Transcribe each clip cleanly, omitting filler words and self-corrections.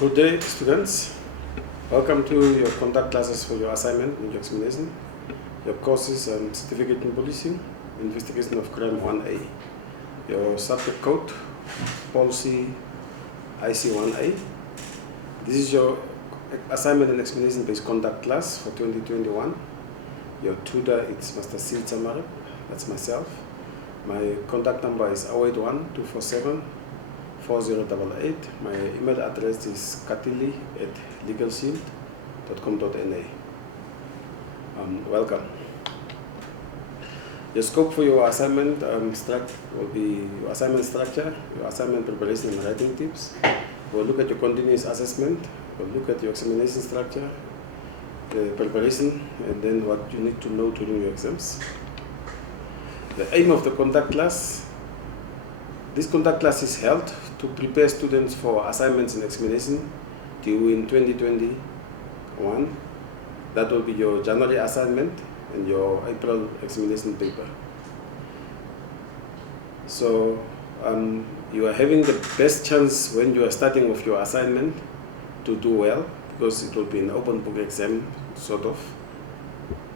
Good day, students. Welcome to your conduct classes for your assignment in your examination. Your courses Certificate in Policing, Investigation of Crime 1A. Your subject code, Polc Ic 1A. This is your assignment and examination based conduct class for 2021. Your tutor is Master C. Tamarip, that's myself. My contact number is 081-247-4088. My email address is katili@legalshield.com.na. Welcome. Your scope for your assignment will be your assignment structure, your assignment preparation and writing tips. We'll look at your continuous assessment. We'll look at your examination structure, the preparation, and then what you need to know during your exams. The aim of the conduct class. This conduct class is held to prepare students for assignments and examination due in 2021. That will be your January assignment and your April examination paper. So you are having the best chance when you are starting with your assignment to do well, because it will be an open book exam, sort of,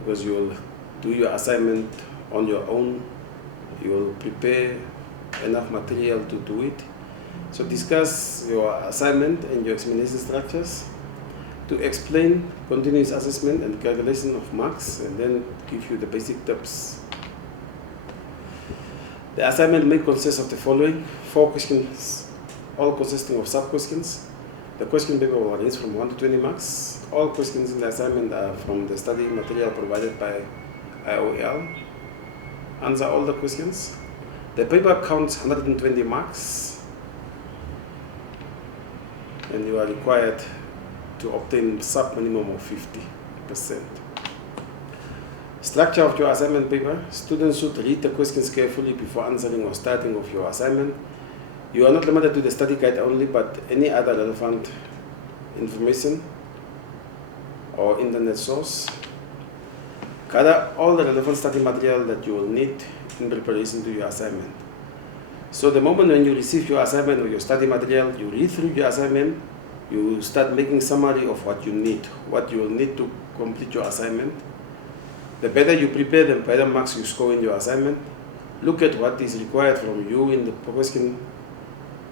because you will do your assignment on your own. You will prepare enough material to do it. So discuss your assignment and your examination structures, to explain continuous assessment and calculation of marks, and then give you the basic tips. The assignment may consist of the following: 4 questions, all consisting of sub-questions. The question paper will range from 1 to 20 marks. All questions in the assignment are from the study material provided by IOL. Answer all the questions. The paper counts 120 marks, and you are required to obtain sub-minimum of 50%. Structure of your assignment paper. Students should read the questions carefully before answering or starting with your assignment. You are not limited to the study guide only, but any other relevant information or internet source. Gather all the relevant study material that you will need in preparation to your assignment. So the moment when you receive your assignment or your study material, you read through your assignment, you start making summary of what you need to complete your assignment. The better you prepare, the better marks you score in your assignment. Look at what is required from you in the question,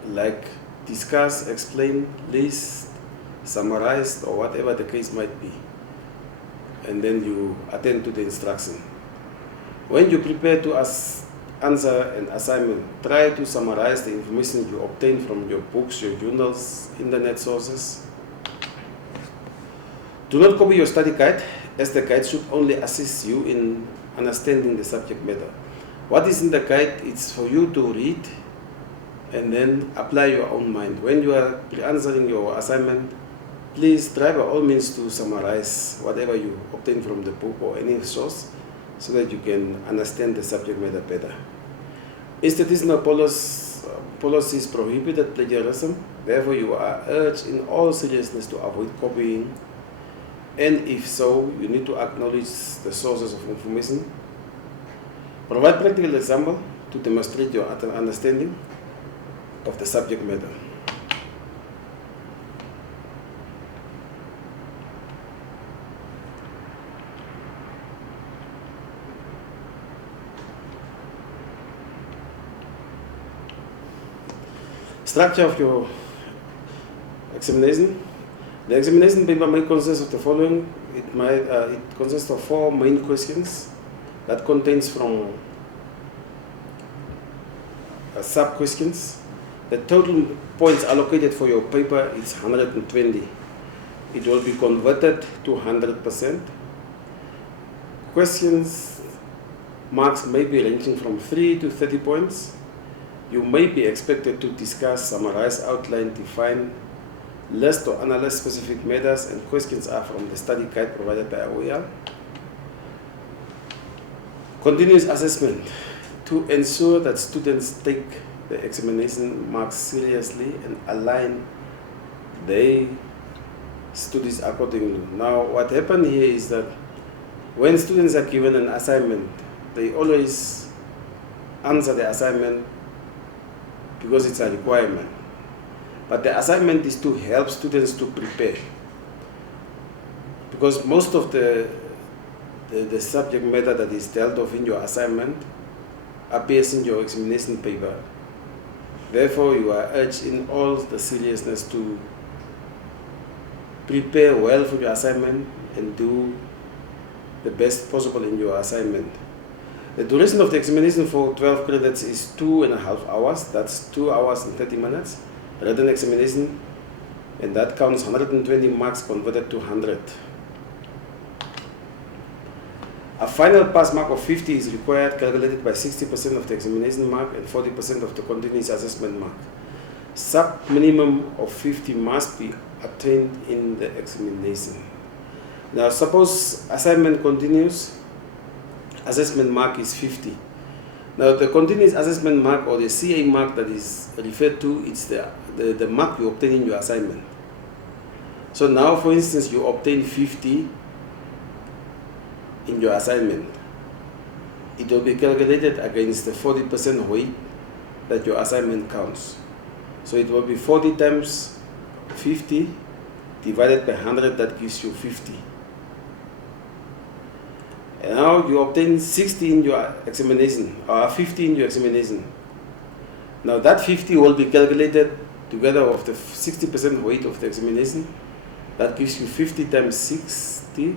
like discuss, explain, list, summarize, or whatever the case might be. And then you attend to the instruction. When you prepare to answer an assignment, try to summarize the information you obtain from your books, your journals, internet sources. Do not copy your study guide, as the guide should only assist you in understanding the subject matter. What is in the guide is for you to read and then apply your own mind. When you are answering your assignment, please try by all means to summarize whatever you obtain from the book or any source, so that you can understand the subject matter better. Institutional policies prohibited plagiarism. Therefore, you are urged in all seriousness to avoid copying, and if so, you need to acknowledge the sources of information. Provide practical example to demonstrate your understanding of the subject matter. Structure of your examination. The examination paper may consist of the following. It consists of 4 main questions that contains from sub-questions. The total points allocated for your paper is 120. It will be converted to 100%. Questions marks may be ranging from 3 to 30 points. You may be expected to discuss, summarize, outline, define, list or analyze specific matters, and questions are from the study guide provided by OER. Continuous assessment. To ensure that students take the examination marks seriously and align their studies accordingly. Now, what happened here is that when students are given an assignment, they always answer the assignment because it's a requirement. But the assignment is to help students to prepare. Because most of the subject matter that is dealt with in your assignment appears in your examination paper. Therefore, you are urged in all the seriousness to prepare well for your assignment and do the best possible in your assignment. The duration of the examination for 12 credits is 2.5 hours. That's 2 hours and 30 minutes. Written examination, and that counts 120 marks converted to 100. A final pass mark of 50 is required, calculated by 60% of the examination mark and 40% of the continuous assessment mark. Sub-minimum of 50 must be obtained in the examination. Now suppose assignment continues, assessment mark is 50. Now the continuous assessment mark, or the CA mark that is referred to, it's the mark you obtain in your assignment. So now, for instance, you obtain 50 in your assignment. It will be calculated against the 40% weight that your assignment counts. So it will be 40 times 50 divided by 100, that gives you 50. And now you obtain 60 in your examination, or 50 in your examination. Now that 50 will be calculated together with the 60% weight of the examination. That gives you 50 times 60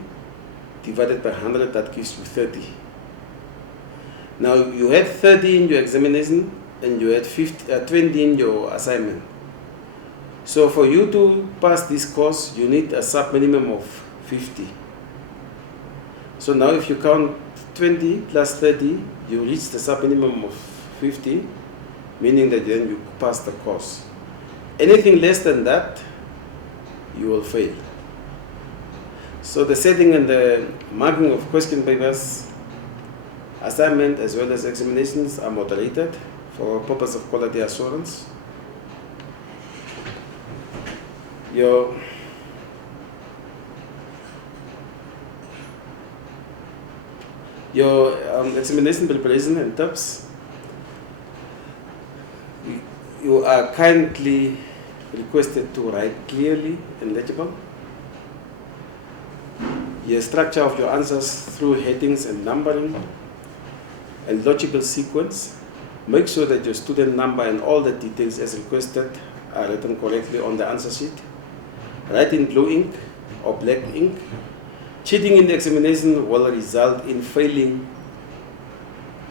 divided by 100, that gives you 30. Now you had 30 in your examination and you had 20 in your assignment. So for you to pass this course, you need a sub-minimum of 50. So now if you count 20 plus 30, you reach the sub-minimum of 50, meaning that then you pass the course. Anything less than that, you will fail. So the setting and the marking of question papers, assignment as well as examinations are moderated for purpose of quality assurance. Your examination preparation and tips, you are kindly requested to write clearly and legible. Your structure of your answers through headings and numbering and logical sequence. Make sure that your student number and all the details as requested are written correctly on the answer sheet. Write in blue ink or black ink. Cheating in the examination will result in failing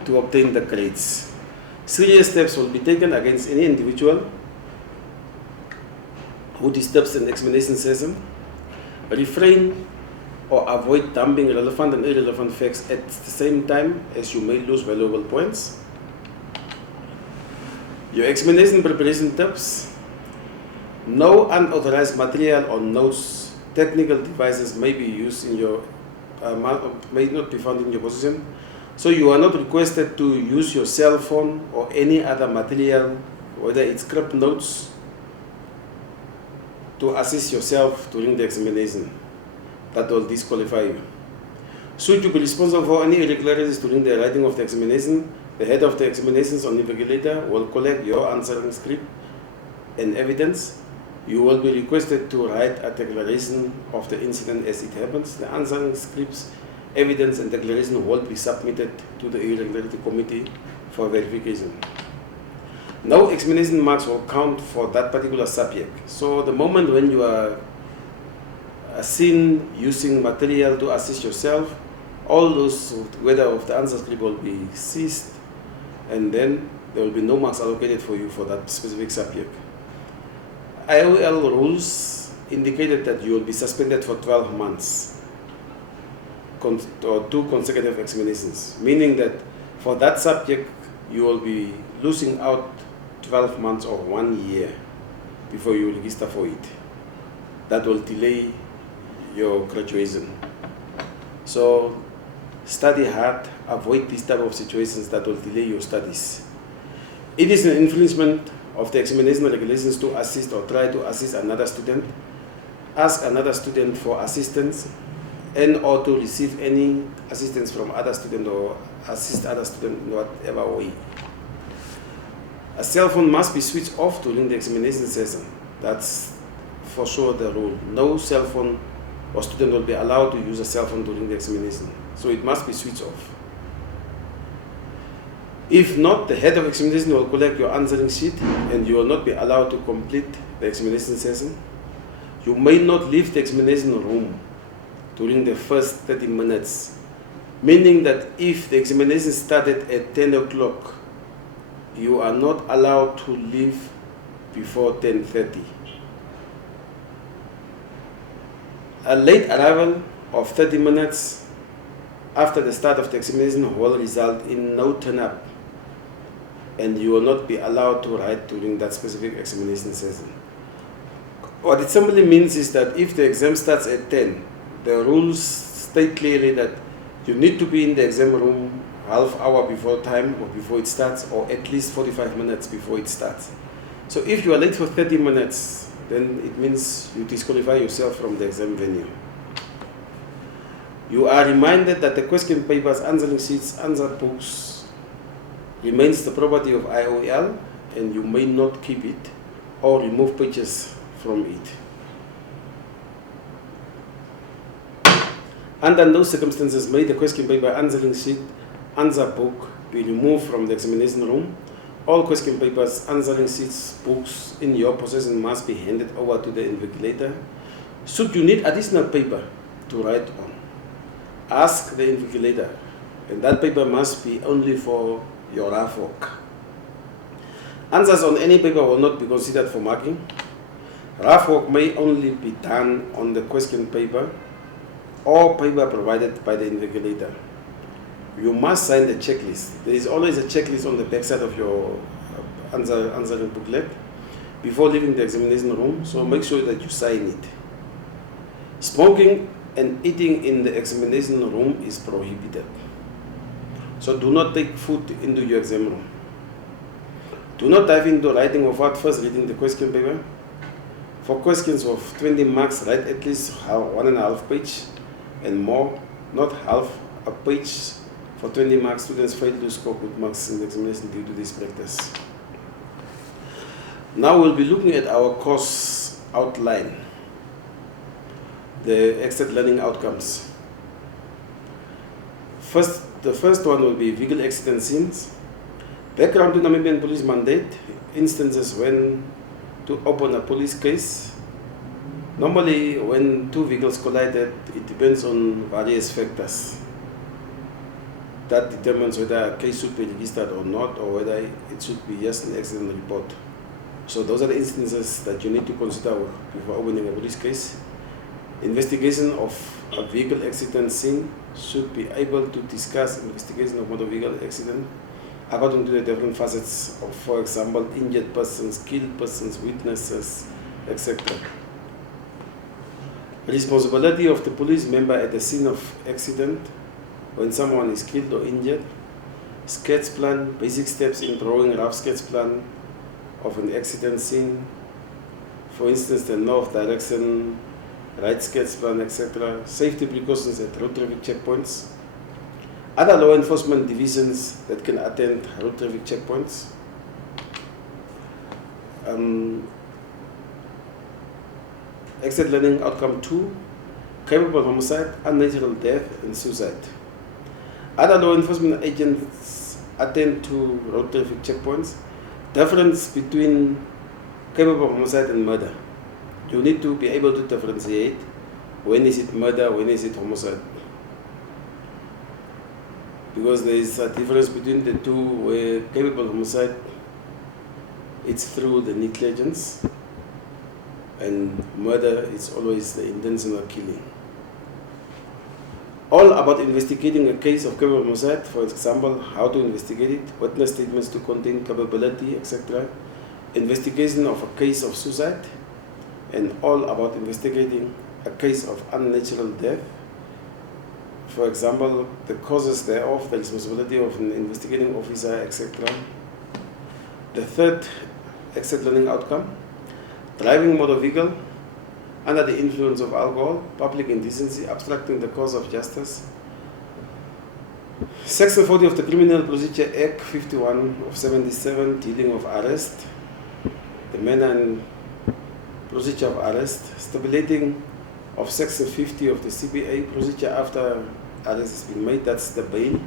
to obtain the grades. Serious steps will be taken against any individual who disturbs an examination session. Refrain or avoid dumping relevant and irrelevant facts at the same time, as you may lose valuable points. Your examination preparation tips. No unauthorized material or notes, technical devices may be used in your, may not be found in your possession. So you are not requested to use your cell phone or any other material, whether it's script notes, to assist yourself during the examination. That will disqualify you. Should you be responsible for any irregularities during the writing of the examination, the head of the examinations or invigilator will collect your answering script and evidence. You will be requested to write a declaration of the incident as it happens. The answering scripts, evidence and declaration will be submitted to the irregularity committee for verification. No examination marks will count for that particular subject. So the moment when you are seen using material to assist yourself, all those, whether of the answer script, will be ceased, and then there will be no marks allocated for you for that specific subject. IOL rules indicated that you will be suspended for 12 months or 2 consecutive examinations, meaning that for that subject you will be losing out 12 months or 1 year before you register for it. That will delay your graduation. So study hard, avoid these type of situations that will delay your studies. It is an infringement of the examination regulations to assist or try to assist another student, ask another student for assistance, and or to receive any assistance from other student or assist other student in whatever way. A cell phone must be switched off during the examination session. That's for sure the rule. No cell phone or student will be allowed to use a cell phone during the examination. So it must be switched off. If not, the head of examination will collect your answering sheet and you will not be allowed to complete the examination session. You may not leave the examination room during the first 30 minutes, meaning that if the examination started at 10 o'clock, you are not allowed to leave before 10:30. A late arrival of 30 minutes after the start of the examination will result in no turn-up, and you will not be allowed to write during that specific examination session. What it simply means is that if the exam starts at 10, the rules state clearly that you need to be in the exam room half hour before time or before it starts, or at least 45 minutes before it starts. So if you are late for 30 minutes, then it means you disqualify yourself from the exam venue. You are reminded that the question papers, answering sheets, answer books remains the property of IOL, and you may not keep it or remove pages from it. Under no circumstances may the question paper, answering sheet, answer book be removed from the examination room. All question papers, answering sheets, books in your possession must be handed over to the invigilator. Should you need additional paper to write on, ask the invigilator, and that paper must be only for your rough work. Answers on any paper will not be considered for marking. Rough work may only be done on the question paper or paper provided by the invigilator. You must sign the checklist. There is always a checklist on the backside of your answering booklet before leaving the examination room, so make sure that you sign it. Smoking and eating in the examination room is prohibited. So do not take food into your exam room. Do not dive into writing without first reading the question paper. For questions of 20 marks, write at least 1.5 page and more, not half a page. For 20 marks, students fail to score good marks in the examination due to this practice. Now we'll be looking at our course outline, the exit learning outcomes. The first one will be vehicle accident scenes, background to Namibian police mandate, instances when to open a police case. Normally, when two vehicles collided, it depends on various factors. That determines whether a case should be registered or not, or whether it should be just an accident report. So those are the instances that you need to consider before opening a police case. Investigation of a vehicle accident scene should be able to discuss investigation of motor vehicle accident according to the different facets of, for example, injured persons, killed persons, witnesses, etc. Responsibility of the police member at the scene of accident when someone is killed or injured. Sketch plan, basic steps in drawing a rough sketch plan of an accident scene. For instance, the north direction, right sketch plan, etc. Safety precautions at road traffic checkpoints. Other law enforcement divisions that can attend road traffic checkpoints. Exit learning outcome 2, capable homicide, unnatural death, and suicide. Other law enforcement agents attend to road traffic checkpoints. Difference between capable homicide and murder. You need to be able to differentiate when is it murder, when is it homicide. Because there is a difference between the two, where capable homicide, it's through the negligence, and murder is always the intentional killing. All about investigating a case of capable homicide, for example, how to investigate it, witness statements to contain culpability, etc. Investigation of a case of suicide, and all about investigating a case of unnatural death. For example, the causes thereof, the responsibility of an investigating officer, etc. The third exit learning outcome, driving motor vehicle under the influence of alcohol, public indecency, obstructing the cause of justice. Section 40 of the Criminal Procedure Act 51 of 77, dealing of arrest, the manner and procedure of arrest, stipulating of Section 50 of the CBA, procedure after arrest has been made, that's the bail.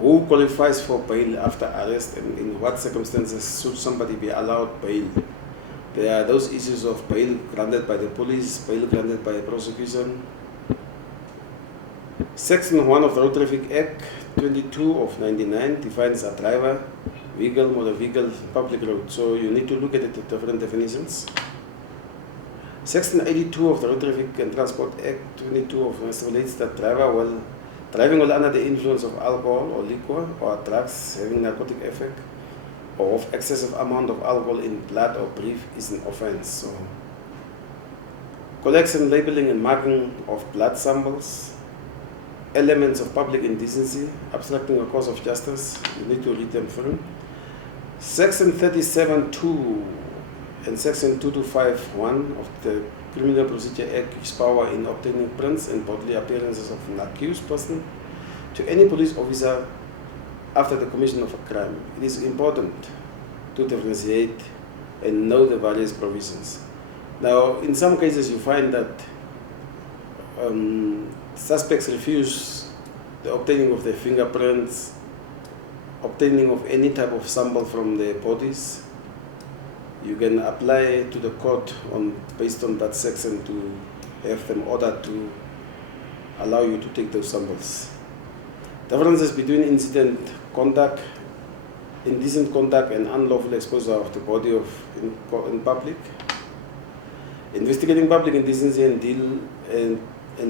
Who qualifies for bail after arrest, and in what circumstances should somebody be allowed bail? There are those issues of bail granted by the police, bail granted by the prosecution. Section 1 of the Road Traffic Act 22 of 99 defines a driver, vehicle, motor vehicle, public road. So you need to look at the different definitions. Section 82 of the Road Traffic and Transport Act 22 of stipulates that driving while under the influence of alcohol or liquor or drugs having narcotic effect or of excessive amount of alcohol in blood or breath is an offense. So, collection, labeling and marking of blood samples, elements of public indecency, obstructing a cause of justice, you need to read them through. Section 37(2) and Section 2251 of the Criminal Procedure Act gives power in obtaining prints and bodily appearances of an accused person to any police officer after the commission of a crime. It is important to differentiate and know the various provisions. Now, in some cases you find that suspects refuse the obtaining of their fingerprints, obtaining of any type of sample from their bodies. You can apply to the court based on that section to have them ordered to allow you to take those samples. Differences between indecent conduct and unlawful exposure of the body in public. Investigating public indecency and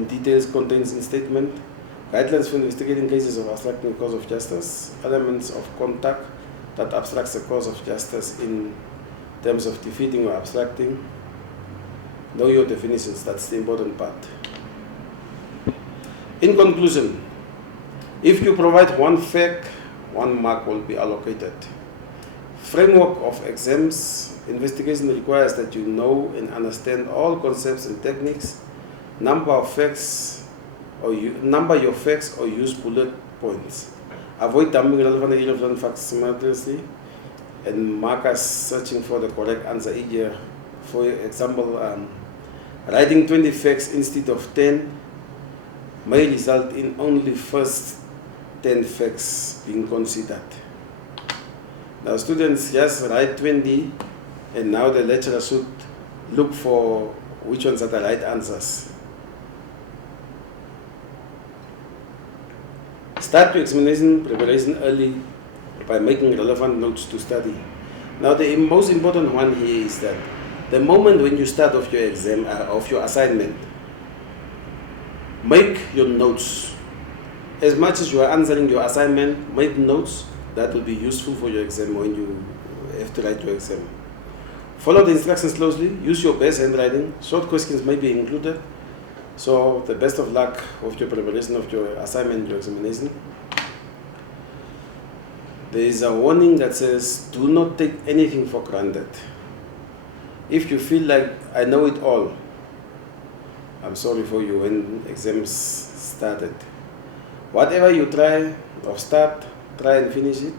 details contains in statement. Guidelines for investigating cases of obstructing the cause of justice. Elements of conduct that obstructs the cause of justice in terms of defeating or obstructing. Know your definitions, that's the important part. In conclusion, if you provide one fact, one mark will be allocated. Framework of exams, investigation requires that you know and understand all concepts and techniques, number your facts or use bullet points. Avoid dumping relevant and irrelevant facts simultaneously, and markers searching for the correct answer easier. For example, writing 20 facts instead of 10 may result in only first 10 facts being considered. Now students just write 20 and now the lecturer should look for which ones are the right answers. Start your examination preparation early by making relevant notes to study. Now the most important one here is that the moment when you start off your exam, of your assignment, make your notes. As much as you are answering your assignment, make notes that will be useful for your exam when you have to write your exam. Follow the instructions closely, use your best handwriting, short questions may be included. So the best of luck with your preparation of your assignment, your examination. There is a warning that says, do not take anything for granted. If you feel like I know it all, I'm sorry for you when exams started. Whatever you try or start, try and finish it.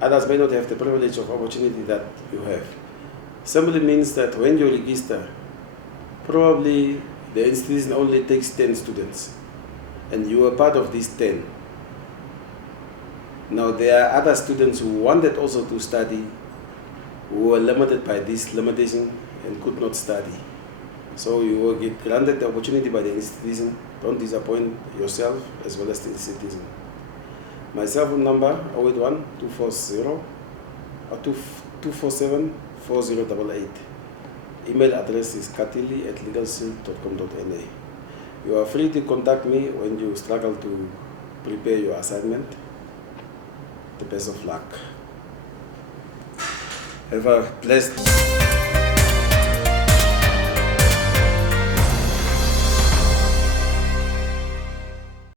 Others may not have the privilege of opportunity that you have. Simply means that when you register, probably the institution only takes 10 students, and you are part of these 10. Now there are other students who wanted also to study, who were limited by this limitation and could not study. So you will get granted the opportunity by the institution. Don't disappoint yourself as well as the institution. My cell phone number 081 240 or 247 4088. Email address is katili@legalshield.com.na. You are free to contact me when you struggle to prepare your assignment. The best of luck. Have a blessed